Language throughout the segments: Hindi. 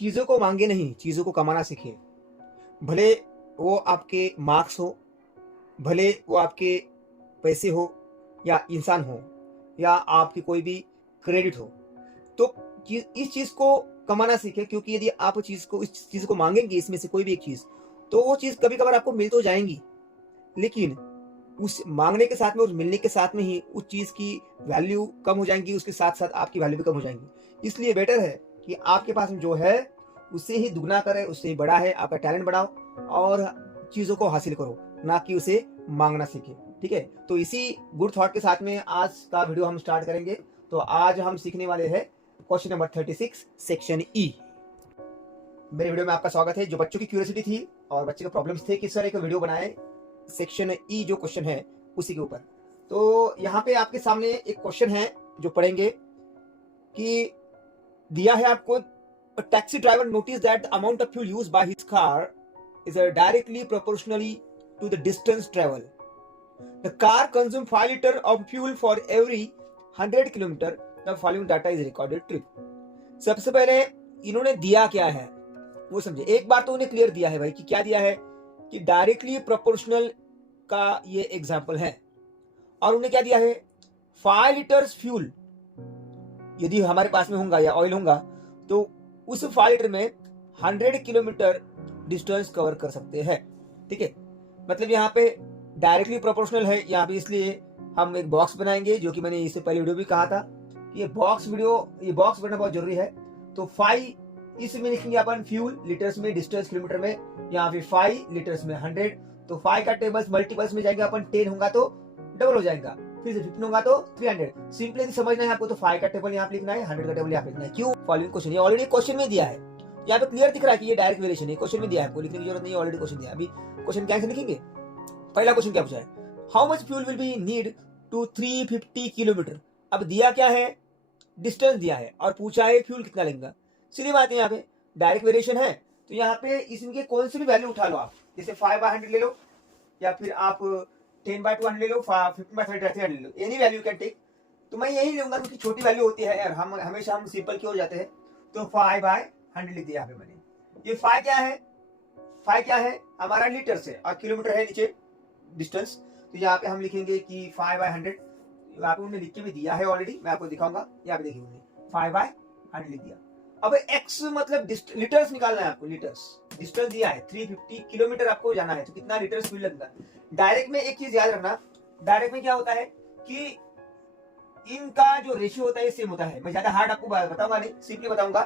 चीज़ों को मांगे नहीं, चीज़ों को कमाना सीखिए। भले वो आपके मार्क्स हो, भले वो आपके पैसे हो या इंसान हो या आपकी कोई भी क्रेडिट हो। तो इस चीज़ को कमाना सीखें, क्योंकि यदि आप इस चीज़ को माँगेंगे, इसमें से कोई भी एक चीज़, तो वो चीज़ कभी-कभार आपको मिल तो जाएँगी, लेकिन उस माँगने के साथ में और मिलने के साथ में ही उस चीज़ की वैल्यू कम हो जाएँगी, उसके साथ-साथ आपकी वैल्यू भी कम हो जाएँगी। इसलिए बेटर है कि आपके पास में जो है, उससे ही दुगना करें, उससे ही बड़ा है, आपका टैलेंट बढ़ाओ और चीज़ों को हासिल करो, ना कि उसे माँगना सीखें, ठीक है? तो इसी गुड थॉट के साथ में आज का वीडियो हम स्टार्ट करेंगे। तो आज हम सीखने वाले हैं क्वेश्चन नंबर 36 सेक्शन ई। मेरे वीडियो में आपका स्वागत है। जो बच्चों की क्यूरियोसिटी थी और बच्चे के प्रॉब्लम्स थे, किस तरह का वीडियो बनाए सेक्शन ई जो क्वेश्चन है उसी के ऊपर। तो यहाँ पे आपके सामने एक क्वेश्चन है जो पढ़ेंगे कि दिया है आपको, taxi driver notice that the amount of fuel used by his car is directly proportionally to the distance travel. The car consume 5 litre of fuel for every 100 kilometre the following data is recorded trip. सबसे पहले इन्होंने दिया क्या है वो समझे। एक बार तो उन्हें क्लियर दिया है भाई कि क्या दिया है, कि डायरेक्टली प्रोपोर्शनल का ये एग्जांपल है, और उन्हें क्या दिया है, 5 लीटर्स फ्यूल यदि हमारे पास में होगा या ऑयल होगा तो उस 5 लीटर में 100 किलोमीटर डिस्टेंस कवर कर सकते हैं, ठीक है। मतलब यहाँ पे डायरेक्टली प्रोपोर्शनल है यहाँ पे, इसलिए हम एक बॉक्स बनाएंगे, जो कि मैंने इससे पहले वीडियो भी कहा था कि ये बॉक्स बनना बहुत जरूरी है। तो 5 इसमें लिखेंगे अपन फ्यूल लीटर्स में, डिस्टेंस किलोमीटर में, यहाँ पे 5 लीटर्स में 100, तो 5 का टेबल्स मल्टीपल्स में जाएंगे अपन, 10 होगा तो डबल हो जाएगा, फिर से 15 होगा तो 300। सिंपली समझना है आपको, तो 5 का टेबल यहाँ पे लिखना है, 100 का टेबल यहाँ पे लिखना है। क्यों? फॉलोइंग क्वेश्चन, ये ऑलरेडी क्वेश्चन में दिया है, यहाँ पे क्लियर दिख रहा है कि ये डायरेक्ट वेरिएशन है, क्वेश्चन में दिया है, आपको लिखने की जरूरत नहीं है, ऑलरेडी क्वेश्चन दिया है। अभी क्वेश्चन कैसे लिखेंगे, पहला क्वेश्चन क्या पूछा है, how much fuel will be need to 350 kilometre. अब दिया क्या है, डिस्टेंस दिया है और पूछा है फ्यूल कितना लगेगा। सीधी बात है, यहाँ पे डायरेक्ट वेरिएशन है, तो यहाँ पे इसके कौन सी भी वैल्यू उठा लो आप, जैसे 5/100 ले लो या फिर आप 10/200 ले लो, 15/300 ले लो, एनी वैल्यू कैन टेक। तो मैं यही लूंगा क्योंकि छोटी वैल्यू होती है यार, हम हमेशा सिंपल क्यों हो जाते हैं, तो 5/100 लिख दिया यहाँ पे मैंने। ये 5 क्या है हमारा लीटर से, और किलोमीटर है नीचे डिस्टेंस, तो यहाँ पे हम लिखेंगे कि 5/100। यहाँ पे उन्होंने लिख के भी दिया है ऑलरेडी, मैं आपको दिखाऊंगा, यहाँ पे देखिए उन्होंने 5/100 लिख दिया। अब x मतलब लीटर्स निकालना है आपको, लीटर्स डिस्टेंस दिया है 350 किलोमीटर आपको जाना है, तो कितना लीटर फ्यूल लगेगा। डायरेक्ट में एक चीज याद रखना, डायरेक्ट में क्या होता है कि इनका जो रेशियो होता है सेम होता है। मैं ज्यादा हार्ड आपको बताऊंगा नहीं, सिंपली बताऊंगा।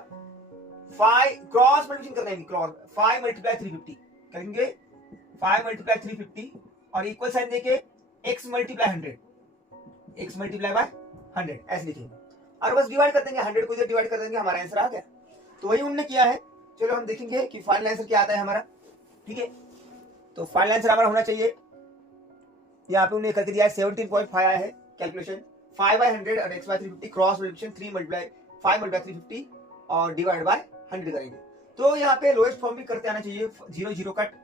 5 क्रॉस मल्टीप्लिकेशन करना है, क्रॉस 5 × 350 करेंगे, 5 × 350 और इक्वल साइन देके x × 100, x × 100 ऐसे लिखेंगे, और बस डिवाइड कर देंगे, 100 को इधर डिवाइड कर देंगे, हमारा आंसर आ गया। तो वही उन्होंने किया है। चलो हम देखेंगे कि फाइनल आंसर क्या आता है हमारा, ठीक है। तो फाइनल आंसर हमारा होना चाहिए, यहाँ पे उन्होंने करके दिया है 17.5 आया है कैलकुलेशन, 5/100 और x/350 क्रॉस मल्टीप्लिकेशन 5 × 350 और डिवाइड बाय 100 करेंगे। तो यहाँ पे लोएस्ट फॉर्म भी करते आना चाहिए, 0 0 कट,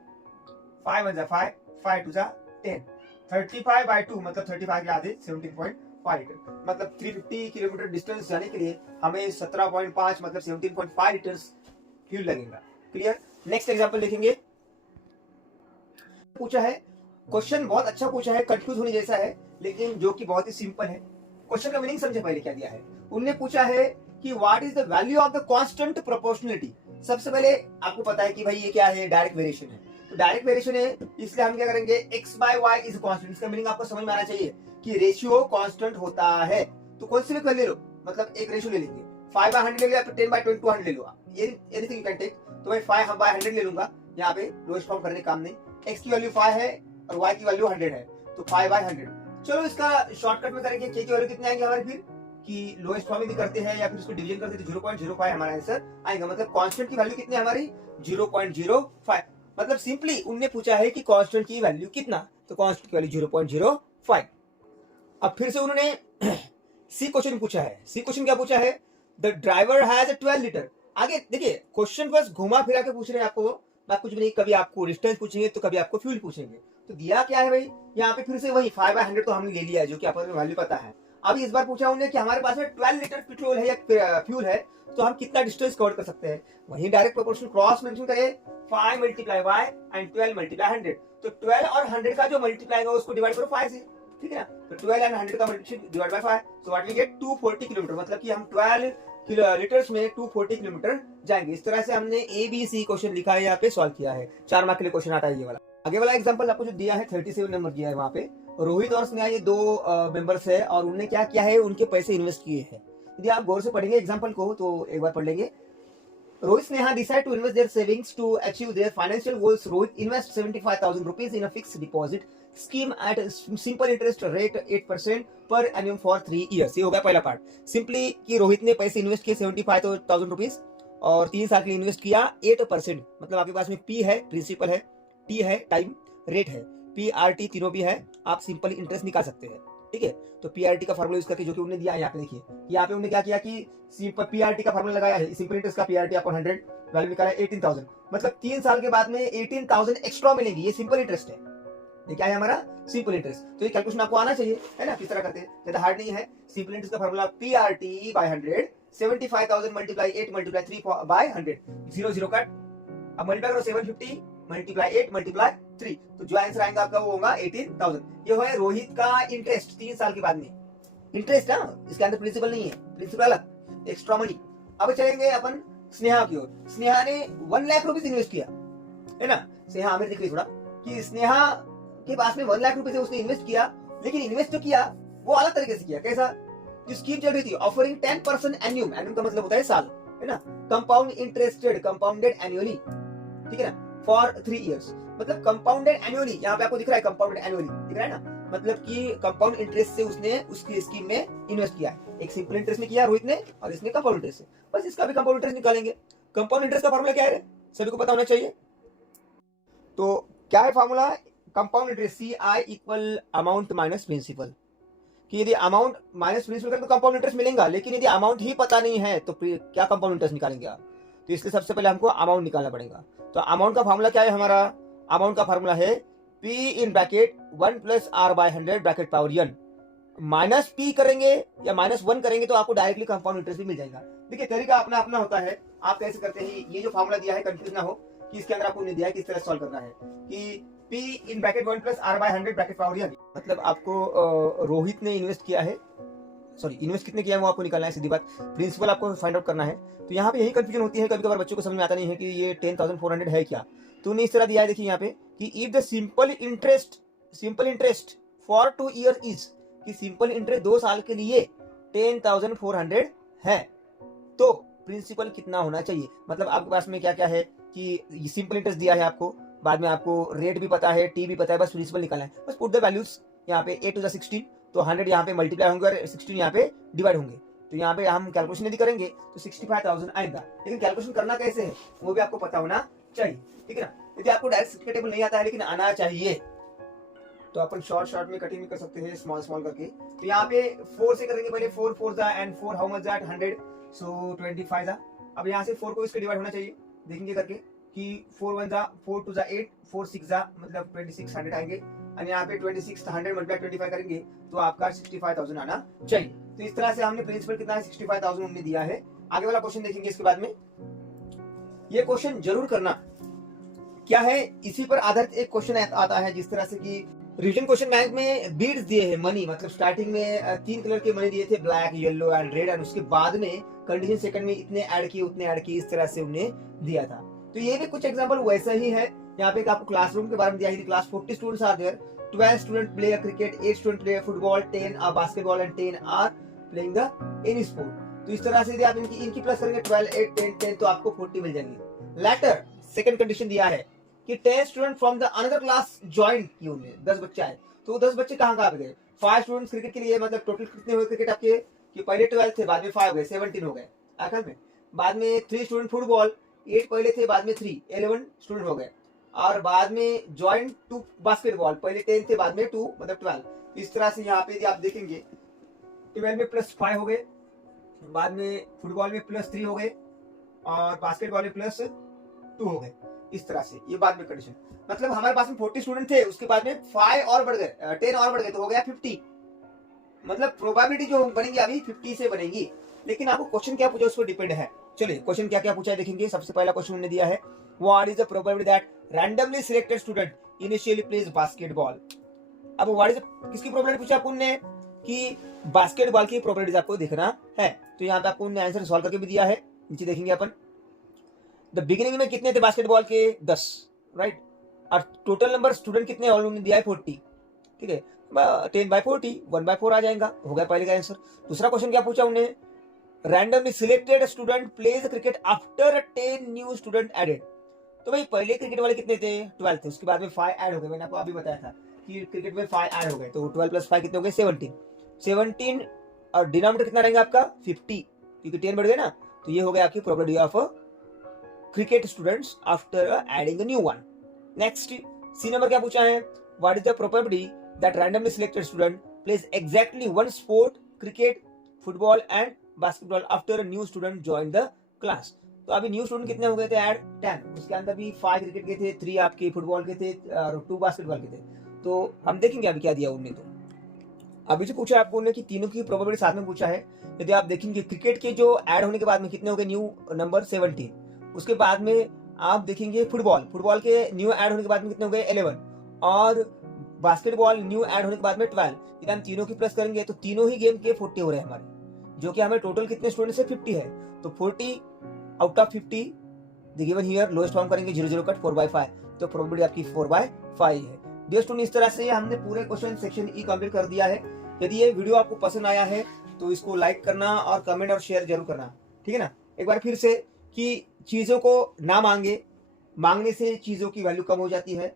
5 1 5, 5 2 10, 35/2 मतलब 35 के आधे 17.5 लीटर, मतलब 350 किलोमीटर डिस्टेंस जाने के लिए हमें 17.5 मतलब 17.5 लीटर फ्यूल लगेगा। क्लियर? नेक्स्ट एग्जांपल देखेंगे। पूछा है क्वेश्चन, बहुत अच्छा पूछा है, कंफ्यूज होने जैसा है, लेकिन जो कि बहुत ही सिंपल है। क्वेश्चन का मीनिंग समझे पहले क्या दिया है। उन्होंने पूछा है कि what is the value of the constant proportionality. सबसे पहले आपको पता है कि भाई ये क्या है, डायरेक्ट वेरिएशन है, तो डायरेक्ट वेरिएशन है, इसलिए हम क्या करेंगे, x/y इज कांस्टेंट। इसका मीनिंग आपको समझ में आना चाहिए कि रेशियो कांस्टेंट होता है। तो कौन सी भी ले लो, मतलब एक रेशियो ले लेंगे, 5/100 ले लो या फिर 10/200 ले लो, एनीथिंग यू कैन टेक। तो मैं 5/100 ले लूंगा, यहाँ पे लोएस्ट फॉर्म करने काम नहीं, x की वैल्यू 5 है और y की वैल्यू 100 है, तो 5/100। चलो इसका शॉर्टकट में करेंगे, k की वैल्यू कितने आएंगे हमारे, फिर कि लोएस्ट फॉर्म यदि करते हैं या फिर इसको डिवीजन करते हैं तो 0.05 हमारा आंसर आएगा। मतलब कांस्टेंट की वैल्यू कितनी है हमारी, 0.05। मतलब सिंपली उनने पूछा है कि कांस्टेंट की वैल्यू कितना, तो कांस्टेंट की वैल्यू 0.05। अब फिर से उन्होंने सी क्वेश्चन पूछा है। सी क्वेश्चन क्या पूछा है, द ड्राइवर हैज 12 लीटर। आगे देखिए क्वेश्चन बस घुमा फिरा के पूछ रहे हैं आपको, बात कुछ भी नहीं, कभी आपको डिस्टेंस पूछेंगे तो कभी आपको फ्यूल पूछेंगे। तो दिया क्या है भाई, यहाँ पे फिर से वही 5/100 तो हमने ले लिया है, जो कि आपको वैल्यू पता है। अभी इस बार पूछा उन्होंने कि हमारे पास में 12 लीटर पेट्रोल है या फ्यूल है, तो हम कितना डिस्टेंस कवर कर सकते हैं। वहीं डायरेक्ट प्रोपोर्शनल क्रॉस मल्टीप्लिकेशन करें, 5 मल्टीप्लाई y एंड 12 मल्टीप्लाई 100, तो 12 और 100 का जो मल्टीप्लाई होगा उसको डिवाइड करो 5 से, ठीक है ना। तो 12 एंड 100 का multiplication divide by 5, so what we get 240 kilometre, मतलब कि हम 12 लीटर्स में 240 किलोमीटर जाएंगे। इस तरह से हमने ABC क्वेश्चन लिखा है, यहाँ पे सॉल्व किया है। 4 मार्क के लिए क्वेश्चन आता है ये वाला। आगे वाला एग्जांपल आपको जो दिया है 37 नंबर दिया है, वहां पे रोहित और स्नेहा ये दो मेंबर्स है और उन्होंने क्या किया है, उनके पैसे इन्वेस्ट किए हैं। यदि आप गौर से पढ़ेंगे एग्जांपल को तो एक बार पढ़ लेंगे। Rohit Sneha decide to invest their savings to achieve their financial goals. Rohit invest 75,000 rupees in a fixed deposit scheme at a simple interest rate 8% per annum for 3 years. ये हो गया पहला पार्ट। सिंपली कि रोहित ने पैसे इन्वेस्ट किए 75,000 रुपीज और 3 साल के लिए इन्वेस्ट किया 8%, मतलब आपके पास में P है प्रिंसिपल है, T है टाइम, रेट है, PRT तीनों भी है, आप सिंपल इंटरेस्ट निकाल सकते हैं, ठीक है। तो PRT का फॉर्मूला यूज करके जो कि उन्होंने दिया है यहाँ पे देखिए, यहाँ पे उन्होंने क्या किया कि PRT का फॉर्मूला लगाया है, सिंपल इंटरेस्ट का PRT आपको 100 वैल्यू निकाला 18,000, मतलब 3 साल के बाद में 18,000 एक्स्ट्रा मिलेगी। ये सिंपल इंटरेस्ट है, ये क्या है हमारा सिंपल इंटरेस्ट। तो ये कैलकुलेशन आपको आना चाहिए, है ना, किस तरह करते हैं, ज्यादा हार्ड नहीं है। सिंपल इंटरेस्ट का formula PRT by 100, 75,000 multiply 8 multiply 3 by 100, 0 0 cut, अब मल्टीप्लाई करो 750 मल्टीप्लाई 8 मल्टीप्लाई 3, तो जो आंसर आएगा आपका वो होगा 18,000। ये है रोहित का इंटरेस्ट 3 साल के बाद में, इंटरेस्ट ना, इसके अंदर प्रिंसिपल नहीं है, प्रिंसिपल अलग, एक्स्ट्रा मनी। अब चलेंगे अपन स्नेहा की ओर। स्नेहा ने 1 लाख रुपीज इन्वेस्ट किया, है ना। स्नेहा हमें दिख रही थोड़ा कि स्नेहा के पास में 1 लाख रुपए से उसने इन्वेस्ट किया, लेकिन इन्वेस्ट जो किया वो अलग तरीके से किया। कैसा, जो स्कीम चल रही थी ऑफरिंग 10% एन्यूम, एन्यूम का मतलब होता है साल, है ना, कंपाउंड इंटरेस्टेड कंपाउंडेड एनुअली, ठीक है ना, फॉर 3 इयर्स, मतलब कंपाउंडेड एनुअली, यहाँ पे आपको दिख रहा है कंपाउंडेड एनुअली दिख रहा है ना, मतलब कि कंपाउंड इंटरेस्ट से उसने उसकी स्कीम में इन्वेस्ट किया है। एक सिंपल इंटरेस्ट में किया रोहित ने और इसने कंपाउंड इंटरेस्ट से, बस इसका भी कंपाउंड इंटरेस्ट निकालेंगे। कंपाउंड इंटरेस्ट का फॉर्मूला क्या है सभी को पता होना चाहिए। तो क्या है formula, compound interest CI equal amount minus principal, कि यदि अमाउंट माइनस प्रिंसिपल करें तो कंपाउंड इंटरेस्ट मिलेगा, लेकिन यदि अमाउंट ही पता नहीं है तो क्या कंपाउंड इंटरेस्ट निकालेंगे आप। तो इसलिए सबसे पहले हमको अमाउंट निकालना पड़ेगा। तो अमाउंट का फॉर्मूला क्या है हमारा, अमाउंट का फॉर्मूला है P in bracket 1 plus R by 100 bracket power n, minus P करेंगे या -1 करेंगे तो आपको डायरेक्टली कंपाउंड इंटरेस्ट भी मिल जाएगा। देखिए तरीका अपना अपना होता है, आप कैसे करते हैं, ये जो फॉर्मूला दिया है कंफ्यूज ना हो कि इसके अंदर आपको नहीं दिया है किस तरह सॉल्व करना है, कि P in bracket 1 plus R by 100 bracket power n, मतलब आपको रोहित ने इन्वेस्ट किया है, सॉरी इन्वेस्ट कितने किया है वो आपको निकालना है, सीधी बात, प्रिंसिपल आपको फाइंड आउट करना है। तो यहाँ पे यही कंफ्यूजन होती है, कभी कभार बच्चों को समझ में आता नहीं है कि ये 10,400 है क्या। तो उन्हें इस तरह दिया है, देखिए यहाँ पे कि if the simple interest for 2 year is, कि सिंपल इंटरेस्ट 2 साल के लिए 10,400 है, तो प्रिंसिपल कितना होना चाहिए, मतलब आपके पास में क्या क्या है कि सिंपल इंटरेस्ट दिया है आपको, बाद में आपको रेट भी पता है, टी भी पता है, बस प्रिंसिपल निकालना है, बस पुट द वैल्यूज यहाँ पे 8 to the 16, तो 100 यहाँ पे मल्टीप्लाई होंगे और 16 यहाँ पे डिवाइड होंगे। तो यहाँ पे हम कैलकुलेशन यदि करेंगे तो 65,000 आएगा, लेकिन कैलकुलेशन करना कैसे है वो भी आपको पता होना चाहिए, ठीक है ना। यदि आपको डायरेक्ट टेबल नहीं आता है लेकिन आना चाहिए तो अपन शॉर्ट में कटिंग भी कर सकते हैं स्मॉल करके। तो यहाँ पे 4 से करेंगे पहले, 4 4 जा एंड 4 हाउ मच दैट 100, सो 25 जा। अब यहाँ से 4 को इसके डिवाइड होना चाहिए, देखेंगे करके कि 4 1 जा, 4 2 जा 8, 4 6 जा, मतलब 2600 आएंगे, और यहाँ पे 26 100 मल्टीप्लाई 25 करेंगे तो आपका 65,000 आना चाहिए। तो इस तरह से हमने प्रिंसिपल कितना है 65,000 हमने दिया है। आगे वाला क्वेश्चन देखेंगे इसके बाद में, ये क्वेश्चन जरूर करना क्या है, इसी पर आधारित एक क्वेश्चन आता है, जिस तरह से कि रिविजन क्वेश्चन बैंक में बीड्स दिए हैं मनी, मतलब स्टार्टिंग में 3 कलर के मनी दिए थे, black yellow and red, and उसके बाद में कंडीशन सेकंड में इतने ऐड किए उतने ऐड किए, इस तरह से उन्हें दिया था। तो ये भी कुछ एग्जांपल वैसा ही है। यहाँ पे आपको क्लासरूम के बारे में दिया है, class 40 students are there, 12 student play cricket, 8 student play football, 10 are basketball and 10 are playing the any sport. तो इस तरह से यदि आप इनकी प्लस करेंगे 12 8 10 10 तो आपको 40 मिल जाएंगे। लेटर सेकंड कंडीशन दिया है कि 10 student from the another class join किए, उन्हें 10 बच्चे आए, तो 10 बच्चे कहाँ पे गए, 5 स्टूडेंट्स क्रिकेट के लिए, मतलब टोटल कितने हुए क्रिकेट आपके, कि पहले 12 थे बाद में 5 गए, 17 हो गए आखिर में, बाद में 3 स्टूडेंट फुटबॉल, 8 पहले थे बाद में 3 11 स्टूडेंट हो गए, और बाद में ज्वाइन 2 बास्केटबॉल, पहले 10 थे बाद में 2 मतलब 12। इस तरह से यहाँ पे यदि आप देखेंगे 12 में +5 हो गए, बाद में फुटबॉल में +3 हो गए, और बास्केटबॉल में +2 हो गए। इस तरह से ये बाद में कंडीशन, मतलब हमारे पास में 40 स्टूडेंट थे, उसके बाद में 5 और बढ़ गए, 10 और बढ़ गए, तो हो गया 50, मतलब प्रोबेबिलिटी जो बनेगी अभी 50 से बनेगी, लेकिन आपको क्वेश्चन क्या पूछा उस पर डिपेंड है। चलिए क्वेश्चन क्या क्या पूछा है देखेंगे। सबसे पहला क्वेश्चन उन्होंने दिया है, what is the probability that randomly selected student initially plays basketball. अब व्हाट इज किसकी प्रोबेबिलिटी पूछा आपको उन्होंने कि बास्केटबॉल की प्रोबेबिलिटी आपको देखना है। तो यहाँ पे आपको उन्होंने आंसर सॉल्व करके भी दिया है, नीचे देखेंगे अपन। द बिगिनिंग में कितने थे बास्केटबॉल के, 10, राइट। और टोटल नंबर स्टूडेंट कितने ऑल उन्होंने दिया है 40, ठीक है। 10/40 1/4 आ जाएगा, हो गया पहले का आंसर। दूसरा क्वेश्चन क्या पूछा उन्हें, randomly selected student plays cricket after 10 new student added. तो भाई पहले क्रिकेट वाले कितने थे, 12 थे, उसके बाद में 5 ऐड हो गए, मैंने आपको अभी बताया था कि क्रिकेट में 5 ऐड हो गए, तो 12 + 5 कितने हो गए, 17 और डिनोमिनेटर कितना रहेगा आपका 50, क्योंकि 10 बढ़ गए ना। तो ये हो गया आपकी probability of cricket students after adding a new one. Next C number क्या पूछा है, what is the probability that randomly selected student plays exactly one sport, cricket, football and basketball after a new student join the class. तो अभी न्यू स्टूडेंट कितने हो गए थे, ऐड 10, उसके अंदर भी 5 क्रिकेट के थे, 3 आपके फुटबॉल के थे और 2 बास्केटबॉल के थे। तो हम देखेंगे अभी क्या दिया उन्होंने। तो अभी जो पूछा है आपको उन्होंने कि तीनों की प्रोबेबिलिटी साथ में पूछा है। यदि आप देखेंगे क्रिकेट के जो ऐड होने के बाद में कितने हो गए न्यू नंबर 17, उसके बाद में आप देखेंगे फुटबॉल के न्यू ऐड होने के बाद में कितने हो गए 11, और बास्केटबॉल न्यू ऐड होने के बाद में 12। यदि हम तीनों की प्लस करेंगे तो तीनों ही गेम के 40 हो रहे हैं हमारे, जो कि हमें टोटल कितने स्टूडेंट से 50 है। तो 40 out of 50 the given here, lowest form करेंगे 0 कट 4/5, तो प्रोबेबिलिटी आपकी 4/5 है। डियर स्टूडेंट, इस तरह से हमने पूरे क्वेश्चन सेक्शन ई कंप्लीट कर दिया है। यदि ये वीडियो आपको पसंद आया है तो इसको लाइक करना और कमेंट और शेयर जरूर करना, ठीक है ना। एक बार फिर से कि चीज़ों को ना मांगे, मांगने से चीज़ों की वैल्यू कम हो जाती है।